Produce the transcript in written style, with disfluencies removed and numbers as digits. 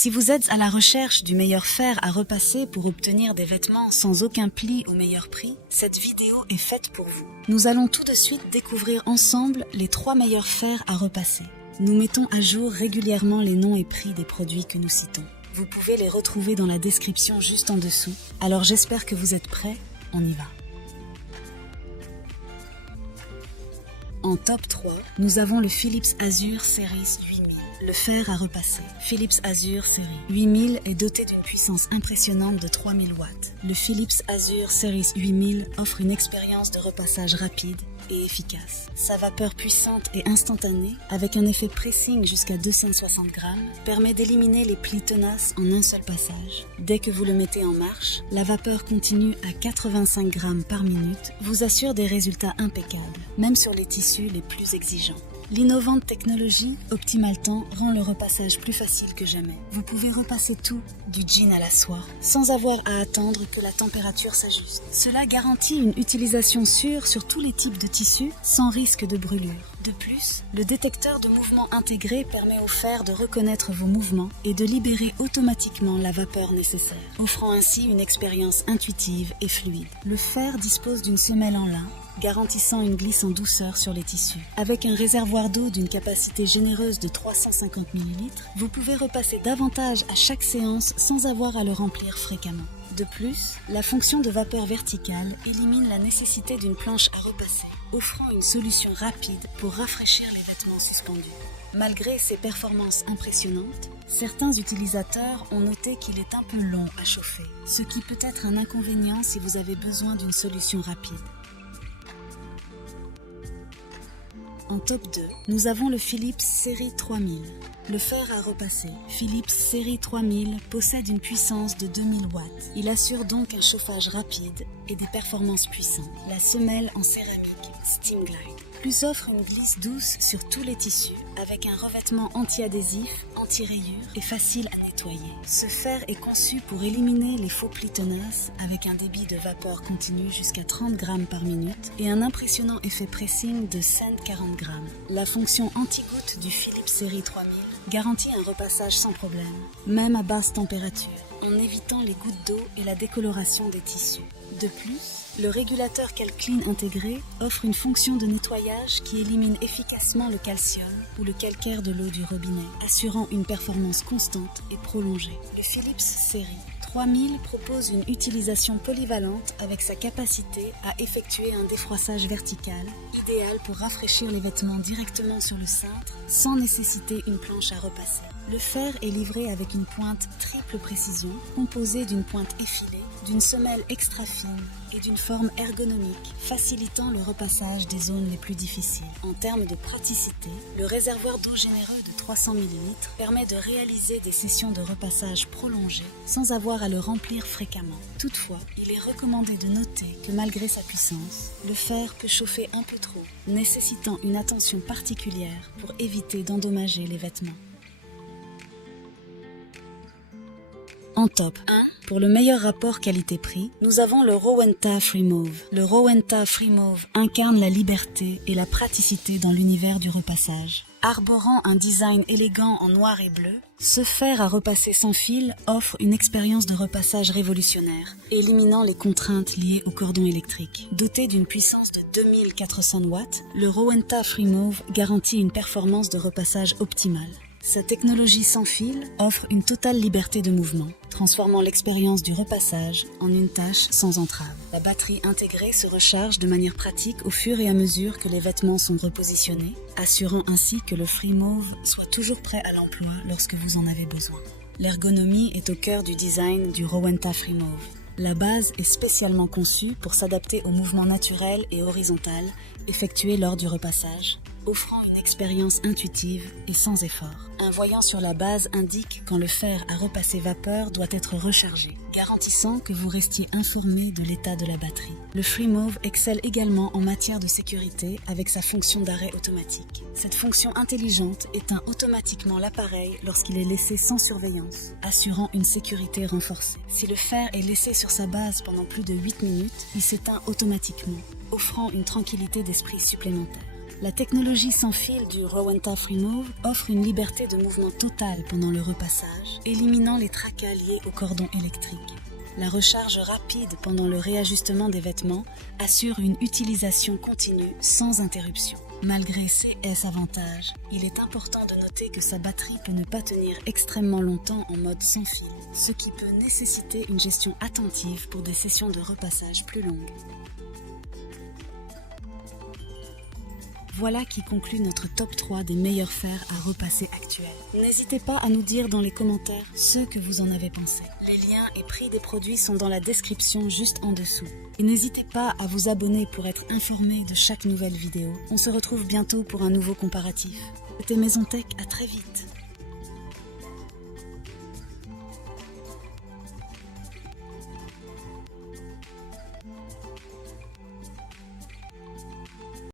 Si vous êtes à la recherche du meilleur fer à repasser pour obtenir des vêtements sans aucun pli au meilleur prix, cette vidéo est faite pour vous. Nous allons tout de suite découvrir ensemble les 3 meilleurs fers à repasser. Nous mettons à jour régulièrement les noms et prix des produits que nous citons. Vous pouvez les retrouver dans la description juste en dessous. Alors j'espère que vous êtes prêts, on y va. En top 3, nous avons le Philips Azure Series 8000. Le fer à repasser. Philips Azure Series 8000 est doté d'une puissance impressionnante de 3000 watts. Le Philips Azure Series 8000 offre une expérience de repassage rapide et efficace. Sa vapeur puissante et instantanée, avec un effet pressing jusqu'à 260 grammes, permet d'éliminer les plis tenaces en un seul passage. Dès que vous le mettez en marche, la vapeur continue à 85 grammes par minute vous assure des résultats impeccables, même sur les tissus les plus exigeants. L'innovante technologie Optimaltemps rend le repassage plus facile que jamais. Vous pouvez repasser tout, du jean à la soie, sans avoir à attendre que la température s'ajuste. Cela garantit une utilisation sûre sur tous les types de tissus, sans risque de brûlure. De plus, le détecteur de mouvement intégré permet au fer de reconnaître vos mouvements et de libérer automatiquement la vapeur nécessaire, offrant ainsi une expérience intuitive et fluide. Le fer dispose d'une semelle en lin, garantissant une glisse en douceur sur les tissus. Avec un réservoir d'eau d'une capacité généreuse de 350 ml, vous pouvez repasser davantage à chaque séance sans avoir à le remplir fréquemment. De plus, la fonction de vapeur verticale élimine la nécessité d'une planche à repasser, offrant une solution rapide pour rafraîchir les vêtements suspendus. Malgré ses performances impressionnantes, certains utilisateurs ont noté qu'il est un peu long à chauffer, ce qui peut être un inconvénient si vous avez besoin d'une solution rapide. En top 2, nous avons le Philips Série 3000. Le fer à repasser. Philips Série 3000 possède une puissance de 2000 watts. Il assure donc un chauffage rapide et des performances puissantes. La semelle en céramique Steam Glide plus offre une glisse douce sur tous les tissus avec un revêtement anti-adhésif, anti-rayures et facile à nettoyer. Ce fer est conçu pour éliminer les faux plis tenaces avec un débit de vapeur continu jusqu'à 30 grammes par minute et un impressionnant effet pressing de 140 grammes. La fonction anti-goutte du Philips Série 3000 garantit un repassage sans problème, même à basse température, en évitant les gouttes d'eau et la décoloration des tissus. De plus, le régulateur CalClean intégré offre une fonction de nettoyage qui élimine efficacement le calcium ou le calcaire de l'eau du robinet, assurant une performance constante et prolongée. Le Philips Série 3000 propose une utilisation polyvalente avec sa capacité à effectuer un défroissage vertical, idéal pour rafraîchir les vêtements directement sur le cintre sans nécessiter une planche à repasser. Le fer est livré avec une pointe triple précision, composée d'une pointe effilée, d'une semelle extra fine et d'une forme ergonomique, facilitant le repassage des zones les plus difficiles. En termes de praticité, le réservoir d'eau généreux de 300 ml permet de réaliser des sessions de repassage prolongées sans avoir à le remplir fréquemment. Toutefois, il est recommandé de noter que malgré sa puissance, le fer peut chauffer un peu trop, nécessitant une attention particulière pour éviter d'endommager les vêtements. En top 1, pour le meilleur rapport qualité-prix, nous avons le Rowenta Freemove. Le Rowenta Freemove incarne la liberté et la praticité dans l'univers du repassage. Arborant un design élégant en noir et bleu, ce fer à repasser sans fil offre une expérience de repassage révolutionnaire, éliminant les contraintes liées au cordon électrique. Doté d'une puissance de 2400 watts, le Rowenta Freemove garantit une performance de repassage optimale. Sa technologie sans fil offre une totale liberté de mouvement, transformant l'expérience du repassage en une tâche sans entrave. La batterie intégrée se recharge de manière pratique au fur et à mesure que les vêtements sont repositionnés, assurant ainsi que le Freemove soit toujours prêt à l'emploi lorsque vous en avez besoin. L'ergonomie est au cœur du design du Rowenta Freemove. La base est spécialement conçue pour s'adapter aux mouvements naturels et horizontaux effectués lors du repassage, offrant une expérience intuitive et sans effort. Un voyant sur la base indique quand le fer à repasser vapeur doit être rechargé, garantissant que vous restiez informé de l'état de la batterie. Le Freemove excelle également en matière de sécurité avec sa fonction d'arrêt automatique. Cette fonction intelligente éteint automatiquement l'appareil lorsqu'il est laissé sans surveillance, assurant une sécurité renforcée. Si le fer est laissé sur sa base pendant plus de 8 minutes, il s'éteint automatiquement, offrant une tranquillité d'esprit supplémentaire. La technologie sans fil du Rowenta FreeMove offre une liberté de mouvement totale pendant le repassage, éliminant les tracas liés au cordon électrique. La recharge rapide pendant le réajustement des vêtements assure une utilisation continue sans interruption. Malgré ces avantages, il est important de noter que sa batterie peut ne pas tenir extrêmement longtemps en mode sans fil, ce qui peut nécessiter une gestion attentive pour des sessions de repassage plus longues. Voilà qui conclut notre top 3 des meilleurs fers à repasser actuels. N'hésitez pas à nous dire dans les commentaires ce que vous en avez pensé. Les liens et prix des produits sont dans la description juste en dessous. Et n'hésitez pas à vous abonner pour être informé de chaque nouvelle vidéo. On se retrouve bientôt pour un nouveau comparatif. C'était Maison Tech, à très vite.